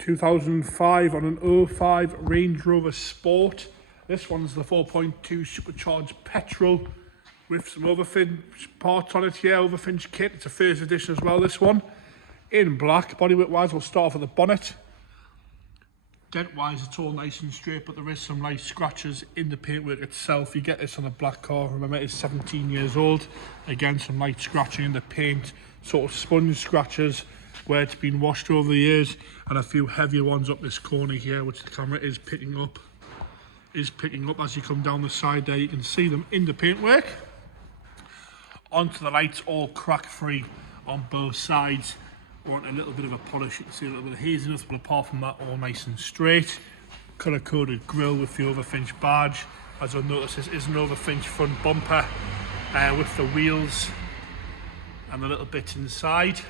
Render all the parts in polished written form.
2005 on an 05 Range Rover Sport. This one's the 4.2 supercharged petrol with some Overfinch parts on it here, Overfinch kit. It's a first edition as well, this one. In black. Bodywork wise, we'll start off with the bonnet. Dent wise, it's all nice and straight, but there is some light scratches in the paintwork itself. You get this on a black car, remember it's 17 years old. Again, some light scratching in the paint, sort of sponge scratches where it's been washed over the years, and a few heavier ones up this corner here, which the camera is picking up. As you come down the side there, you can see them in the paintwork. Onto the lights, all crack free on both sides. Want a little bit of a polish, you can see a little bit of haziness, but apart from that, all nice and straight. Colour coded grille with the Overfinch badge. As you'll notice, this is an Overfinch front bumper with the wheels and the little bits inside.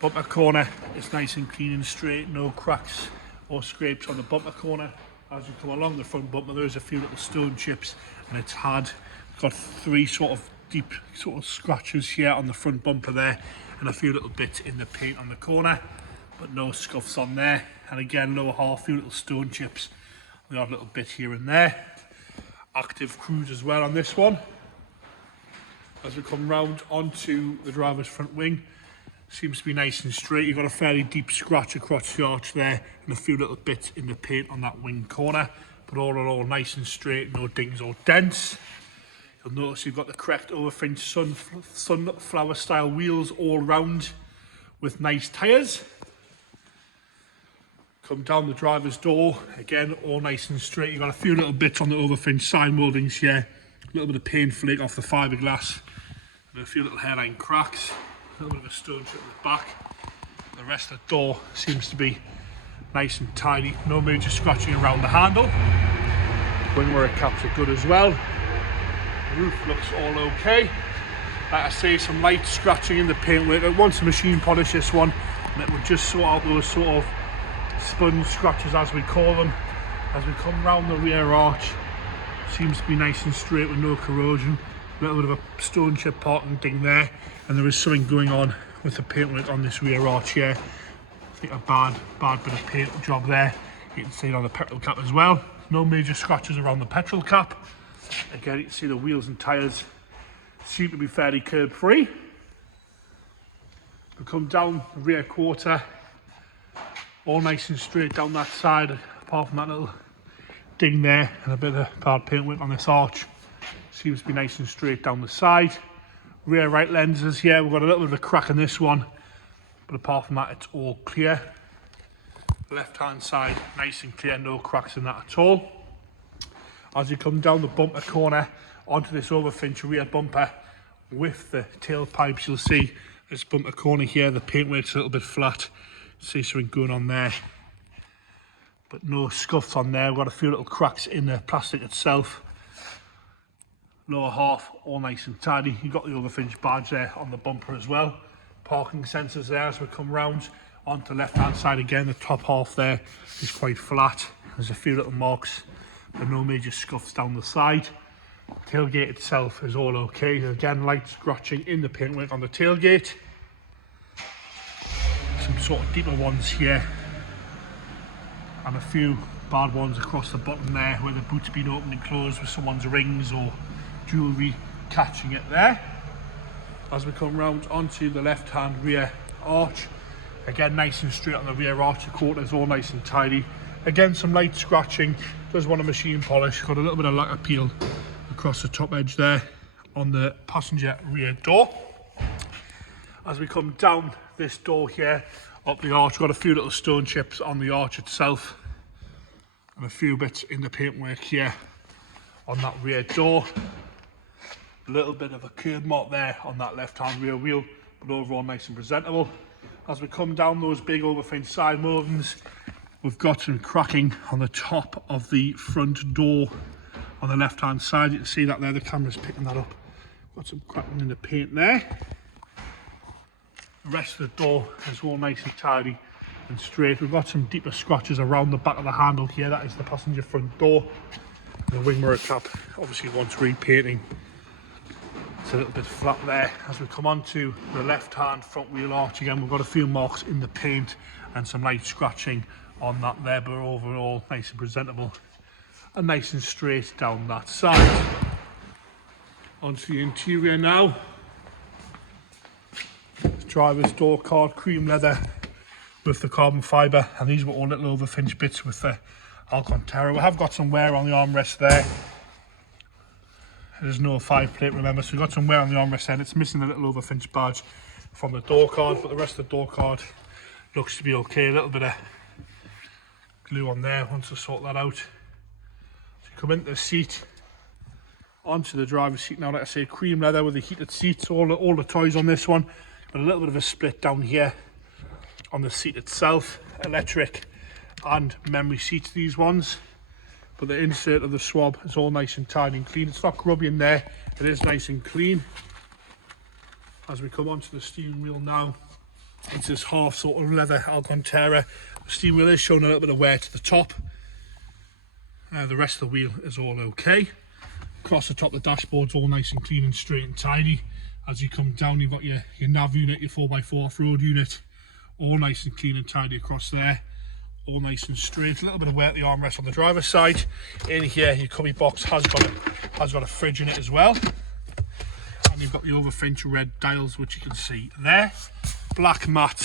Bumper corner is nice and clean and straight, no cracks or scrapes on the bumper corner. As you come along the front bumper, there's a few little stone chips, and it's got three sort of deep sort of scratches here on the front bumper there, and a few little bits in the paint on the corner, but no scuffs on there. And again, lower half, a few little stone chips, the odd little bit here and there. Active cruise as well on this one. As we come round onto the driver's front wing, seems to be nice and straight. You've got a fairly deep scratch across the arch there, and a few little bits in the paint on that wing corner, but all in all nice and straight, no dings or dents. You'll notice you've got the correct Overfinch sunflower style wheels all round with nice tyres. Come down the driver's door, again all nice and straight. You've got a few little bits on the Overfinch side mouldings here, a little bit of paint flake off the fiberglass, and a few little hairline cracks. A little bit of a stone chip at the back. The rest of the door seems to be nice and tidy. No major scratching around the handle. Wing mirror caps are good as well. The roof looks all okay. Like I say, some light scratching in the paintwork. It wants a machine polish, this one, and it would just sort out those sort of sponge scratches, as we call them. As we come round the rear arch, seems to be nice and straight with no corrosion. A little bit of a stone chip parting ding there, and there is something going on with the paintwork on this rear arch here. I think a bad bit of paint job there. You can see it on the petrol cap as well. No major scratches around the petrol cap. Again, you can see the wheels and tyres seem to be fairly curb free. We come down the rear quarter, all nice and straight down that side, apart from that little ding there and a bit of bad paintwork on this arch. Seems to be nice and straight down the side. Rear right lenses here, we've got a little bit of a crack in this one, but apart from that, it's all clear. Left hand side, nice and clear, no cracks in that at all. As you come down the bumper corner onto this Overfinch rear bumper with the tailpipes, you'll see this bumper corner here, the paintwork's a little bit flat. See something going on there, but no scuffs on there. We've got a few little cracks in the plastic itself. Lower half all nice and tidy. You've got the Overfinch badge there on the bumper as well. Parking sensors there as we come round onto the left hand side again. The top half there is quite flat. There's a few little marks, but no major scuffs down the side. Tailgate itself is all okay. Again, light scratching in the paintwork on the tailgate. Some sort of deeper ones here, and a few bad ones across the bottom there where the boot's been opened and closed with someone's rings or jewellery catching it there. As we come round onto the left hand rear arch, again nice and straight on the rear arch, the quarters all nice and tidy. Again, some light scratching, does want a machine polish. Got a little bit of lacquer peel across the top edge there on the passenger rear door. As we come down this door here, up the arch, got a few little stone chips on the arch itself, and a few bits in the paintwork here on that rear door. A little bit of a curb mark there on that left hand rear wheel, but overall nice and presentable. As we come down those big Overfinch side mouldings, we've got some cracking on the top of the front door on the left hand side. You can see that there, the camera's picking that up. Got some cracking in the paint there. The rest of the door is all nice and tidy and straight. We've got some deeper scratches around the back of the handle here. That is the passenger front door. The wing mirror cap obviously wants repainting. It's a little bit flat there. As we come on to the left hand front wheel arch again, we've got a few marks in the paint and some light scratching on that there, but overall nice and presentable and nice and straight down that side. Onto the interior now. Driver's door card, cream leather with the carbon fibre, and these were all little Overfinch bits with the Alcantara. We have got some wear on the armrest there. There's no 5 plate, remember, so we've got some wear on the armrest there. It's missing the little Overfinch badge from the door card, but the rest of the door card looks to be okay. A little bit of glue on there once I sort that out. So you come into the seat, onto the driver's seat now, like I say, cream leather with the heated seats, all the toys on this one, but a little bit of a split down here on the seat itself. Electric and memory seats, these ones, but the insert of the swab is all nice and tidy and clean. It's not grubby in there, it is nice and clean. As we come onto the steering wheel now, it's this half sort of leather Alcantara. The steering wheel is showing a little bit of wear to the top. The rest of the wheel is all okay. Across the top, the dashboard's all nice and clean and straight and tidy. As you come down, you've got your nav unit, your 4x4 off-road unit, all nice and clean and tidy across there. All nice and straight. A little bit of wear at the armrest on the driver's side. In here, your cubby box has got a fridge in it as well. And you've got the Overfinch red dials, which you can see there. Black mat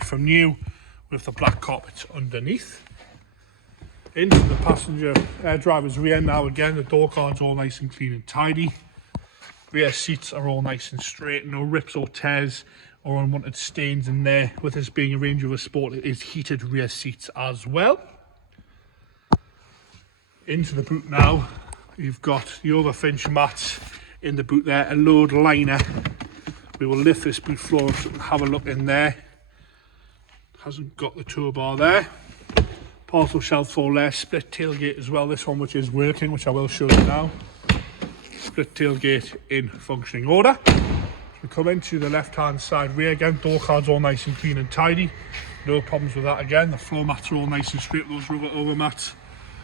from new with the black carpet underneath. Into the passenger driver's rear now. Again, the door card's all nice and clean and tidy. Rear seats are all nice and straight, no rips or tears or unwanted stains in there. With this being a Range Rover Sport, it is heated rear seats as well. Into the boot now, you've got the Overfinch mats in the boot there, a load liner. We will lift this boot floor up and have a look in there. Hasn't got the tow bar there. Parcel shelf all there, split tailgate as well, this one which is working, which I will show you now. Split tailgate in functioning order. We come into the left hand side rear again, door cards all nice and clean and tidy. No problems with that again. The floor mats are all nice and straight, those Rover over mats.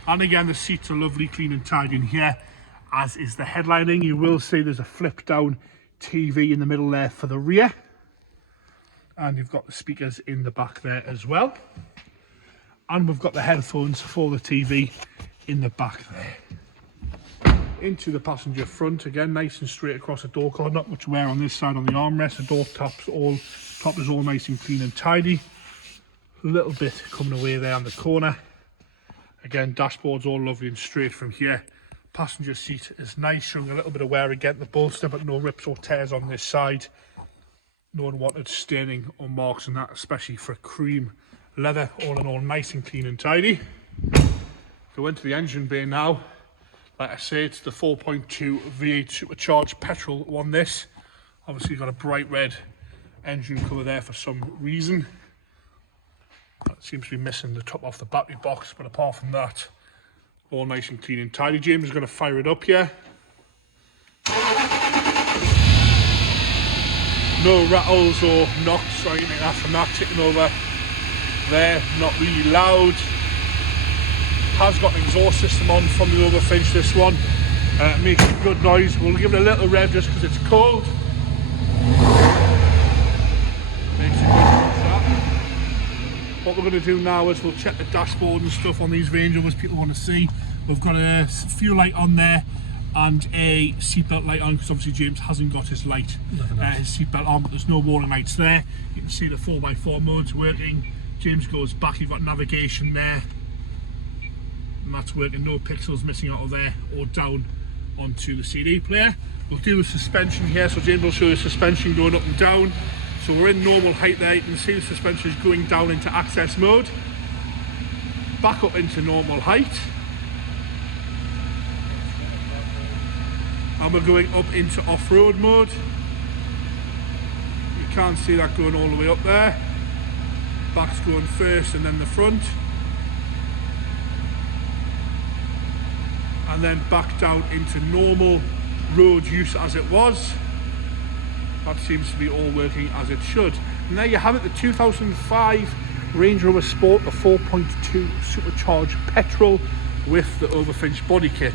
And again, the seats are lovely, clean and tidy in here, as is the headlining. You will see there's a flip down TV in the middle there for the rear. And you've got the speakers in the back there as well. And we've got the headphones for the TV in the back there. Into the passenger front again, nice and straight across the door card, not much wear on this side on the armrest. The door top is all nice and clean and tidy. A little bit coming away there on the corner. Again, dashboard's all lovely and straight from here. Passenger seat is nice, showing a little bit of wear again, the bolster, but no rips or tears on this side. No unwanted staining or marks on that, especially for cream leather. All in all, nice and clean and tidy. Go into the engine bay now. Like I say, it's the 4.2 V8 Supercharged petrol one, this. Obviously got a bright red engine colour there for some reason. That seems to be missing the top off the battery box, but apart from that, all nice and clean and tidy. James is going to fire it up here. No rattles or knocks or anything like that from that ticking over there, not really loud. Has got an exhaust system on from the Overfinch, this one. Makes a good noise. We'll give it a little rev just because it's cold. Makes a good noise, that. What we're going to do now is we'll check the dashboard and stuff on these Range Rovers people want to see. We've got a fuel light on there and a seatbelt light on, because obviously James hasn't got his light, his seatbelt on, but there's no warning lights there. You can see the 4x4 mode's working. James goes back, you've got navigation there. And that's working, no pixels missing out of there or down onto the CD player. We'll do the suspension here, so James will show you the suspension going up and down. So we're in normal height there, you can see the suspension is going down into access mode. Back up into normal height. And we're going up into off-road mode. You can't see that going all the way up there. Back's going first and then the front. And then back down into normal road use as it was. That seems to be all working as it should. And there you have it, the 2005 Range Rover Sport, the 4.2 Supercharged petrol with the Overfinch body kit.